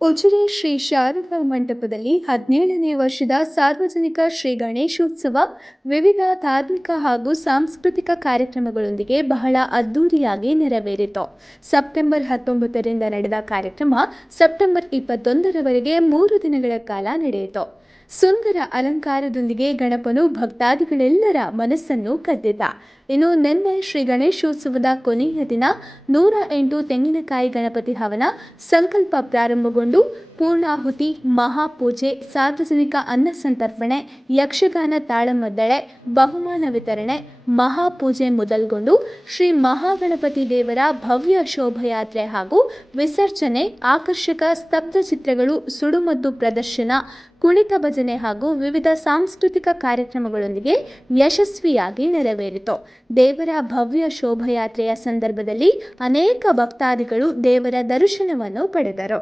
ಉಜಿರೆ ಶ್ರೀ ಶಾರದಾ ಮಂಟಪದಲ್ಲಿ 17ನೇ ವರ್ಷದ ಸಾರ್ವಜನಿಕ ಶ್ರೀ ಗಣೇಶೋತ್ಸವ ವಿವಿಧ ಧಾರ್ಮಿಕ ಹಾಗೂ ಸಾಂಸ್ಕೃತಿಕ ಕಾರ್ಯಕ್ರಮಗಳೊಂದಿಗೆ ಬಹಳ ಅದ್ದೂರಿಯಾಗಿ ನೆರವೇರಿತು. ಸೆಪ್ಟೆಂಬರ್ 19ರಿಂದ ನಡೆದ ಕಾರ್ಯಕ್ರಮ ಸೆಪ್ಟೆಂಬರ್ 21ರವರೆಗೆ 3 ದಿನಗಳ ಕಾಲ ನಡೆಯಿತು. ಸುಂದರ ಅಲಂಕಾರದೊಂದಿಗೆ ಗಣಪನು ಭಕ್ತಾದಿಗಳೆಲ್ಲರ ಮನಸ್ಸನ್ನು ಕದ್ದಿದ್ದ. ಇನ್ನು ನಿನ್ನೆ ಶ್ರೀ ಗಣೇಶೋತ್ಸವದ ಕೊನೆಯ ದಿನ 108 ತೆಂಗಿನಕಾಯಿ ಗಣಪತಿ ಹವನ ಸಂಕಲ್ಪ ಪ್ರಾರಂಭಗೊಂಡು ಪೂರ್ಣಾಹುತಿ, ಮಹಾಪೂಜೆ, ಸಾರ್ವಜನಿಕ ಅನ್ನ ಸಂತರ್ಪಣೆ, ಯಕ್ಷಗಾನ ತಾಳಮದ್ದಳೆ, ಬಹುಮಾನ ವಿತರಣೆ, ಮಹಾಪೂಜೆ ಮೊದಲ್ಗೊಂಡು ಶ್ರೀ ಮಹಾಗಣಪತಿ ದೇವರ ಭವ್ಯ ಶೋಭಾಯಾತ್ರೆ ಹಾಗೂ ವಿಸರ್ಜನೆ, ಆಕರ್ಷಕ ಸ್ತಬ್ಧ ಚಿತ್ರಗಳು, ಸುಡುಮದ್ದು ಪ್ರದರ್ಶನ, ಕುಣಿತ ಭಜನೆ ಹಾಗೂ ವಿವಿಧ ಸಾಂಸ್ಕೃತಿಕ ಕಾರ್ಯಕ್ರಮಗಳೊಂದಿಗೆ ಯಶಸ್ವಿಯಾಗಿ ನೆರವೇರಿತು. ದೇವರ ಭವ್ಯ ಶೋಭಾಯಾತ್ರೆಯ ಸಂದರ್ಭದಲ್ಲಿ ಅನೇಕ ಭಕ್ತಾದಿಗಳು ದೇವರ ದರ್ಶನವನ್ನು ಪಡೆದರು.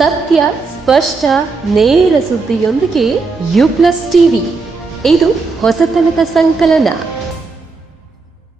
ಸತ್ಯ, ಸ್ಪಷ್ಟ, ನೇರ ಸುದ್ದಿಯೊಂದಿಗೆ ಯು ಪ್ಲಸ್ ಟಿವಿ. ಇದು ಹೊಸತನದ ಸಂಕಲನ.